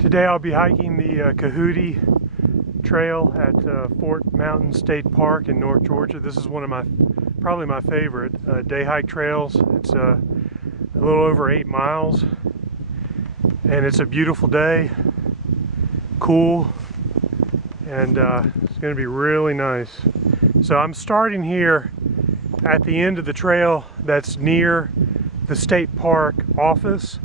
Today I'll be hiking the Gahuti Trail at Fort Mountain State Park in North Georgia. This is one of probably my favorite day hike trails. It's a little over 8 miles and it's a beautiful day, cool, and it's going to be really nice. So I'm starting here at the end of the trail that's near the state park office.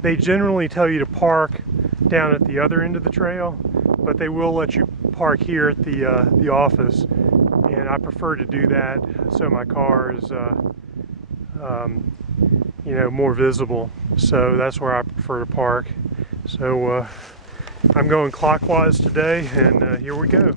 They generally tell you to park down at the other end of the trail, but they will let you park here at the office, and I prefer to do that so my car is you know, more visible. So that's where I prefer to park. So I'm going clockwise today, and here we go.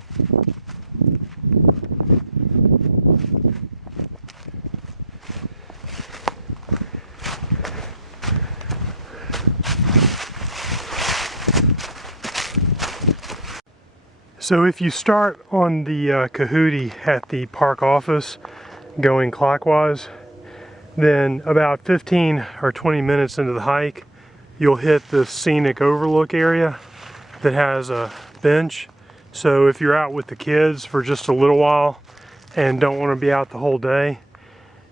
So if you start on the Gahuti at the park office going clockwise, then about 15 or 20 minutes into the hike, you'll hit the Scenic Overlook area that has a bench. So if you're out with the kids for just a little while and don't want to be out the whole day,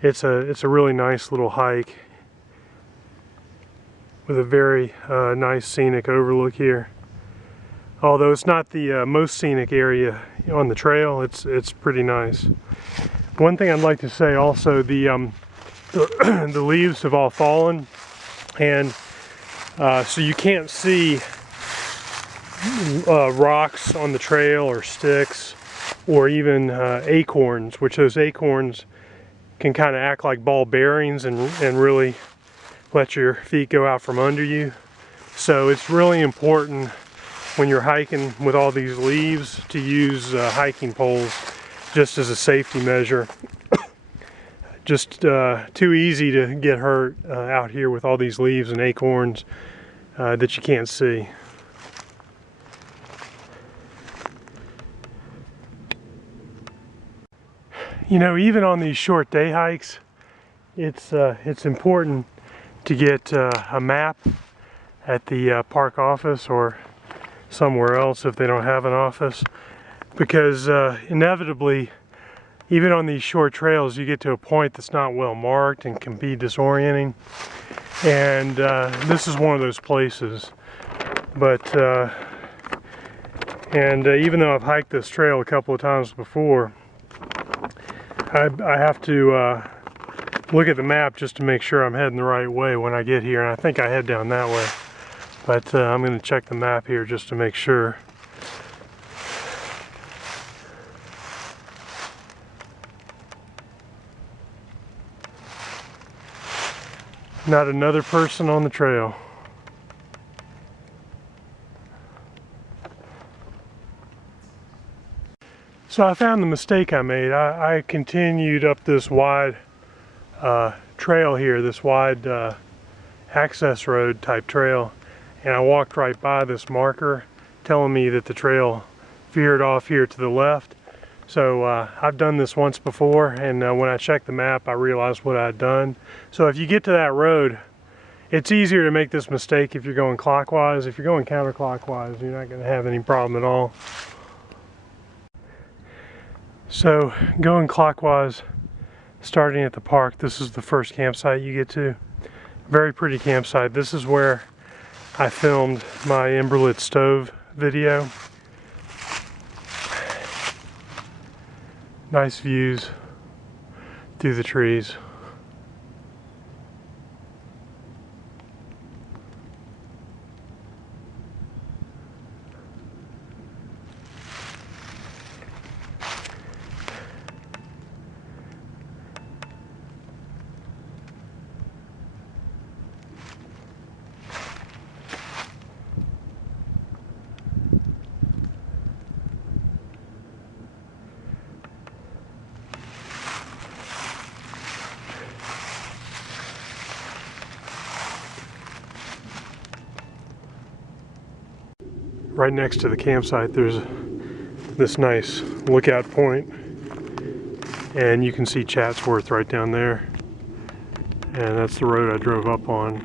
it's a really nice little hike with a very nice scenic overlook here. Although it's not the most scenic area on the trail, it's pretty nice. One thing I'd like to say also, the leaves have all fallen, and so you can't see rocks on the trail or sticks or even acorns, which those acorns can kind of act like ball bearings and really let your feet go out from under you. So it's really important when you're hiking with all these leaves to use hiking poles just as a safety measure. Just too easy to get hurt out here with all these leaves and acorns that you can't see. You know, even on these short day hikes, it's important to get a map at the park office or somewhere else if they don't have an office, because inevitably, even on these short trails, you get to a point that's not well marked and can be disorienting, and this is one of those places. But even though I've hiked this trail a couple of times before, I have to look at the map just to make sure I'm heading the right way when I get here, and I think I head down that way. But I'm going to check the map here just to make sure. Not another person on the trail. So I found the mistake I made. I continued up this wide trail here, this wide access road type trail. And I walked right by this marker telling me that the trail veered off here to the left. So I've done this once before, and when I checked the map I realized what I'd done. So if you get to that road, it's easier to make this mistake if you're going clockwise. If you're going counterclockwise, you're not going to have any problem at all. So going clockwise, starting at the park, this is the first campsite you get to. Very pretty campsite. This is where I filmed my Emberlit stove video. Nice views through the trees. Right next to the campsite there's this nice lookout point, and you can see Chatsworth right down there, and that's the road I drove up on.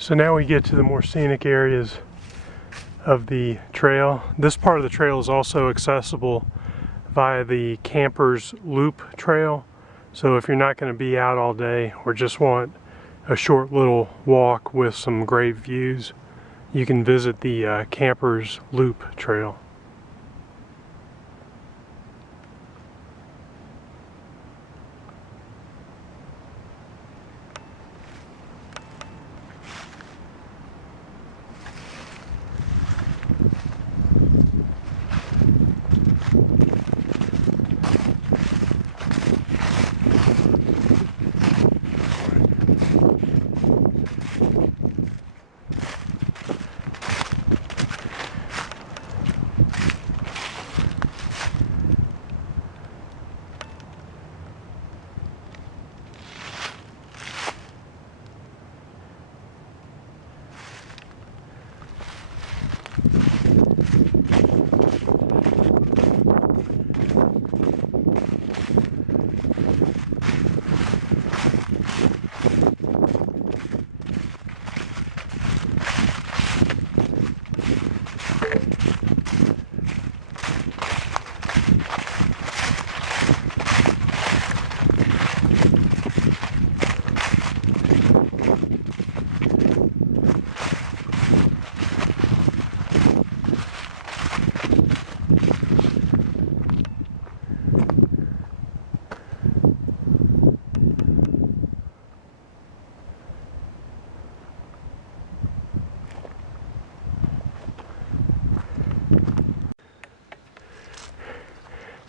So now we get to the more scenic areas of the trail. This part of the trail is also accessible via the Campers Loop Trail. So if you're not going to be out all day or just want a short little walk with some great views, you can visit the Campers Loop Trail.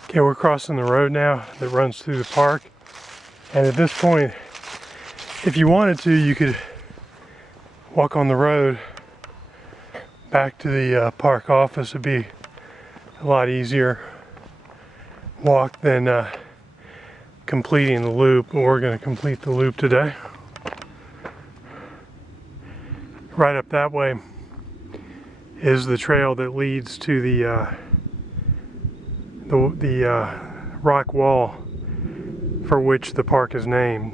Okay, we're crossing the road now that runs through the park, and at this point, if you wanted to, you could walk on the road back to the park office. It'd be a lot easier walk than completing the loop, but we're going to complete the loop today. Right up that way is the trail that leads to the rock wall for which the park is named,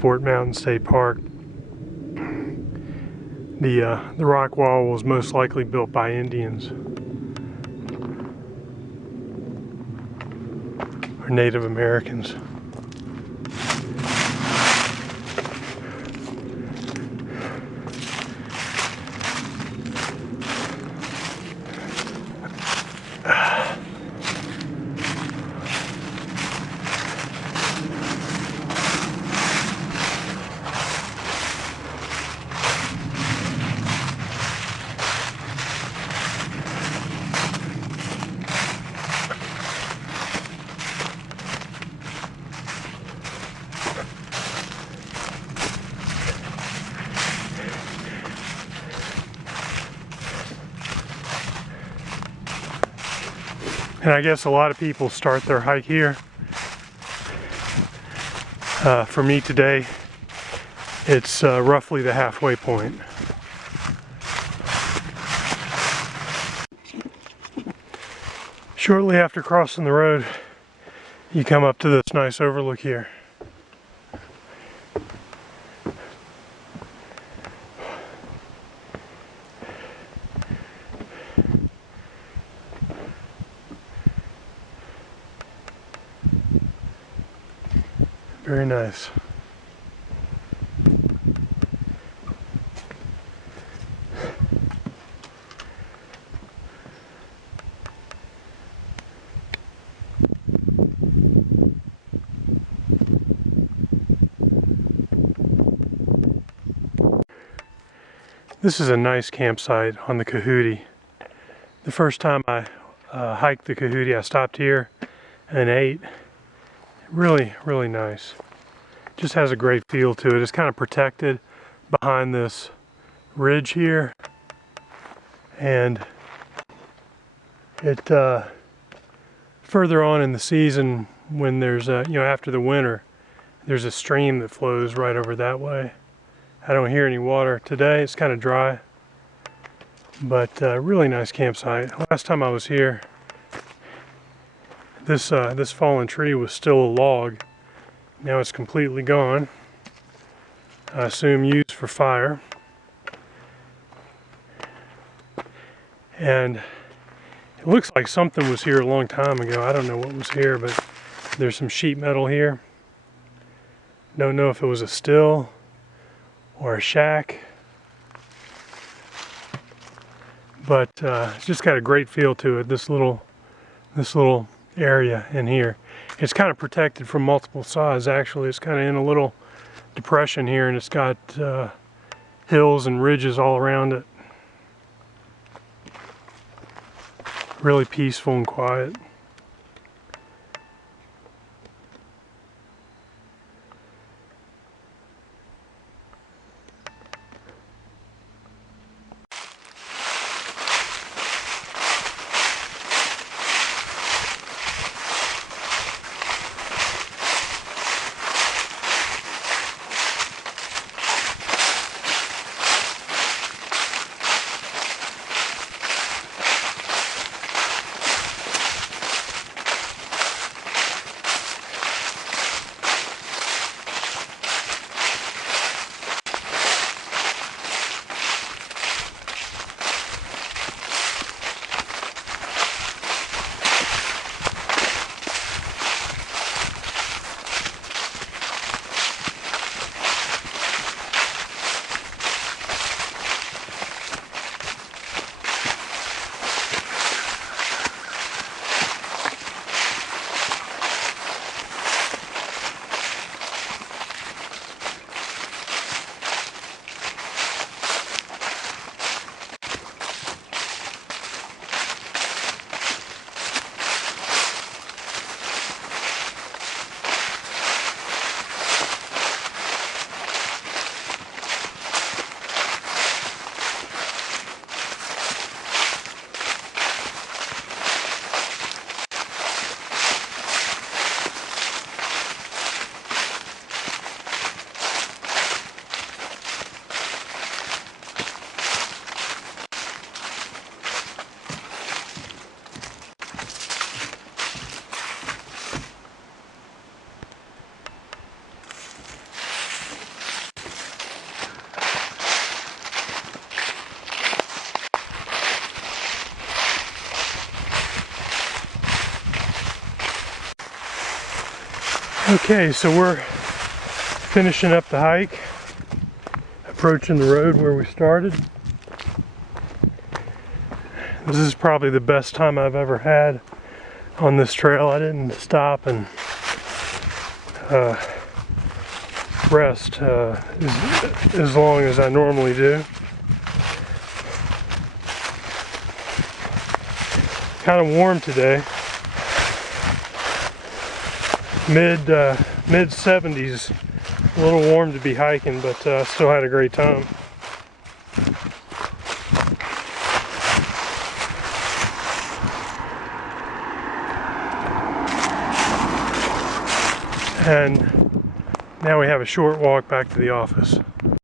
Fort Mountain State Park. The rock wall was most likely built by Indians or Native Americans. And I guess a lot of people start their hike here. For me today, it's roughly the halfway point. Shortly after crossing the road, you come up to this nice overlook here. Very nice. This is a nice campsite on the Gahuti. The first time I hiked the Gahuti, I stopped here and ate. Really, really nice. Just has a great feel to it. It's kind of protected behind this ridge here, and it further on in the season, when there's after the winter, there's a stream that flows right over that way. I don't hear any water today. It's kind of dry, but really nice campsite. Last time I was here, this fallen tree was still a log. Now it's completely gone. I assume used for fire. And it looks like something was here a long time ago. I don't know what was here, but there's some sheet metal here. Don't know if it was a still or a shack, but it's just got a great feel to it. This little area in here, it's kind of protected from multiple sides. Actually, it's kind of in a little depression here, and it's got hills and ridges all around it. Really peaceful and quiet. Okay, so we're finishing up the hike, approaching the road where we started. This is probably the best time I've ever had on this trail. I didn't stop and rest as long as I normally do. Kind of warm today. Mid 70s, a little warm to be hiking, but still had a great time. And now we have a short walk back to the office.